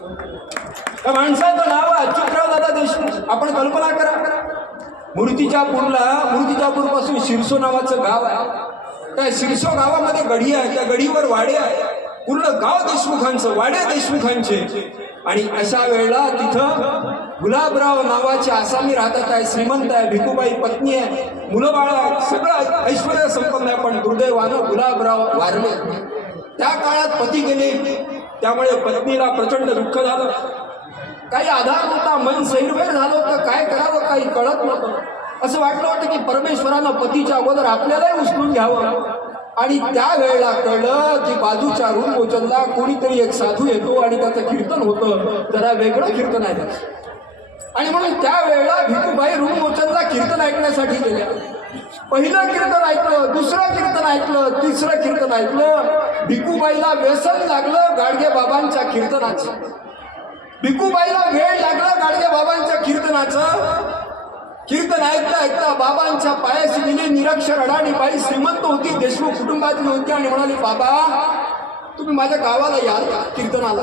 त्या माणसाचं नाव अच्युतराव दादा देशमुख. आपण कल्पना करा, मूर्तिजापूर पासून शिरसो नावाचं गाव आहे. त्या शिरसो गावामध्ये गढी आहे, त्या गढीवर वाडे आहे. पूर्ण गाव देशमुखांचं, वाडे देशमुखांचे. आणि अशा वेळेला तिथं गुलाबराव नावाचे आसामी राहतात आहे, श्रीमंत आहे, भिकूबाई पत्नी आहे, मुलं बाळ आहे, सगळं ऐश्वर्य संपन्न आहे. पण दुर्दैवानं गुलाबराव वारले. त्या काळात पती गेले, त्यामुळे पत्नीला प्रचंड दुःख झालं. काही आधार नव्हता, मन सैरभैर झालं होतं, काय करावं काही कळत नव्हतं. असं वाटलं होतं की परमेश्वरानं पतीच्या अगोदर आपल्यालाही उचलून घ्यावं. आणि त्यावेळेला कळलं की बाजूच्या रूम मोचनला कोणीतरी एक साधू येतो आणि त्याचं कीर्तन होतं, जरा वेगळं कीर्तन आहे त्याचं. आणि म्हणून त्यावेळेला भिकूबाई रूम मोचनला कीर्तन ऐकण्यासाठी गेल्या. पहिलं कीर्तन ऐकलं, दुसरं कीर्तन ऐकलं, तिसरं कीर्तन ऐकलं. भिकूबाईला व्यसन लागलं गाडगे बाबांच्या कीर्तनाचं. भिकूबाईला वेळ लागलं गाडगे बाबांच्या कीर्तनाचं. कीर्तन ऐकता ऐकता बाबांच्या पायाशी गेली. निरक्षर अडाणी बाई, श्रीमंत होती, देशमुख कुटुंबातली होती, आणि म्हणाली, बाबा तुम्ही माझ्या गावाला याल का कीर्तनाला?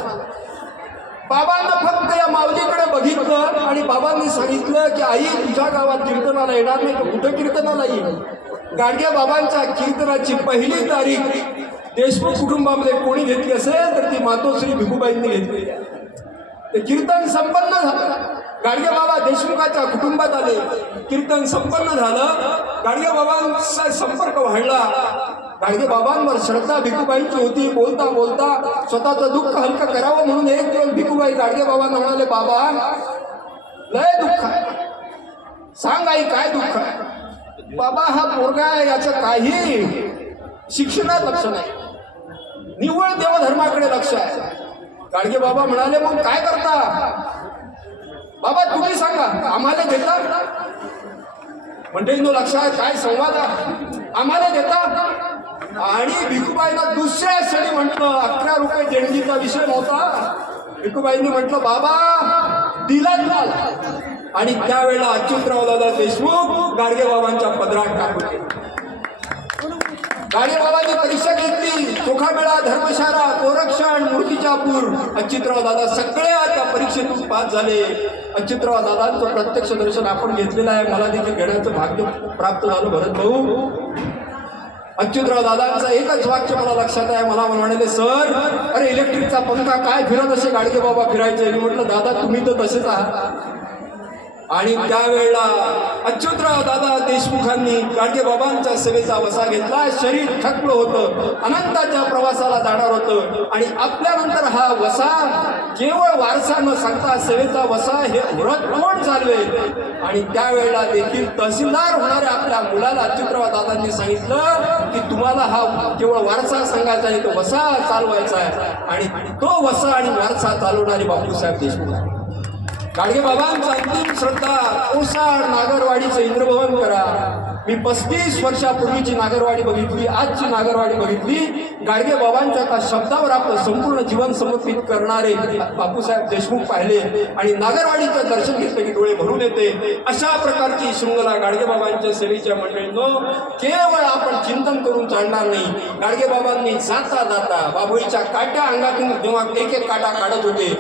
बाबांना फक्त या माऊलीकडे बघितलं आणि बाबांनी सांगितलं की आई तुझ्या गावात कीर्तनाला येणार नाही तर कुठं कीर्तनाला येईल? गाडगे बाबांच्या कीर्तनाची पहिली तारीख देशमुख कुटुंबामध्ये कोणी घेतली असेल तर ती मातोश्री भिकूबाईंनी घेतली. ते कीर्तन संपन्न झालं. गाडगे बाबा देशमुखाच्या कुटुंबात आले. कीर्तन संपन्न झालं. गाडगे बाबांचा संपर्क वाढला. गाडगे बाबांवर श्रद्धा भिकूबाईंची होती. बोलता बोलता स्वतःचं दुःख हलकं करावं म्हणून एक दिवस भिकूबाई गाडगे बाबांना म्हणाले, बाबा लय दुःख आहे, सांग आई काय दुःख आहे? बाबा हा पोरगा आहे, याचं काही शिक्षणात लक्ष नाही, निव्वळ देवधर्माकडे लक्ष आहे. गाडगे बाबा म्हणाले, मग काय करता? बाबा तुम्ही सांगा, आम्हाला देता? म्हणजे तो लक्षात काय संवाद आहे, आम्हाला देता? आणि भिकूबाईला दुसऱ्या क्षणी म्हटलं, 11 रुपये देणगीचा विषय नव्हता. भिकूबाईंनी म्हटलं, बाबा दिलाच मला. आणि त्यावेळेला अच्युतराव दादा देशमुख गाडगे बाबांच्या पदरात टाकले. गाडगे बाबांनी परीक्षा घेतली. चोखामेळा, धर्मशाला, गोरक्षण, मूर्तिजापूर. अच्युतराव दादा सगळ्या त्या परीक्षेतून पास झाले. अच्युतराव दादांचं प्रत्यक्ष दर्शन आपण घेतलेलं आहे, मला देखील घेण्याचं भाग्य प्राप्त झालं. भरत भाऊ, अच्युतराव दादांचं एकच वाक्य मला लक्षात आहे. मला म्हणाले, सर अरे इलेक्ट्रिकचा पंखा काय फिरत असे गाडगे बाबा फिरायचे. मी म्हटलं, दादा तुम्ही तर तसेच आहात. आणि त्यावेळेला अच्युतराव दादा देशमुखांनी गाडगे बाबांच्या सेवेचा वसा घेतला. शरीर थकलं होतं, अनंताच्या प्रवासाला जाणार होतं. आणि आपल्यानंतर हा वसा केवळ वारसा न सांगता सेवेचा वसा हे व्रत कोण चालवे. आणि त्यावेळेला देखील तहसीलदार होणाऱ्या आपल्या मुलाला अच्युतराव दादांनी सांगितलं की तुम्हाला हा केवळ वारसा सांगायचा आहे, तो वसा चालवायचा आहे. आणि तो वसा आणि वारसा चालवणारे बापूसाहेब देशमुख. गाडगे बाबांचा अंतिम श्रद्धा ओसाड नागरवाडीचं इंद्रभवन करा. मी 35 वर्षापूर्वीची नागरवाडी बघितली, आजची नागरवाडी बघितली. गाडगे बाबांच्या त्या शब्दावर आपलं संपूर्ण जीवन समर्पित करणारे बापूसाहेब देशमुख पाहिले आणि नागरवाडीचं दर्शन घेतलं की डोळे भरून येते. अशा प्रकारची शृंखला गाडगे बाबांच्या सेवेच्या मंडळींनो केवळ आपण चिंतन करून चालणार नाही. गाडगे बाबांनी जाता जाता बाभळीच्या काट्या अंगातून जेव्हा एक एक काटा काढत होते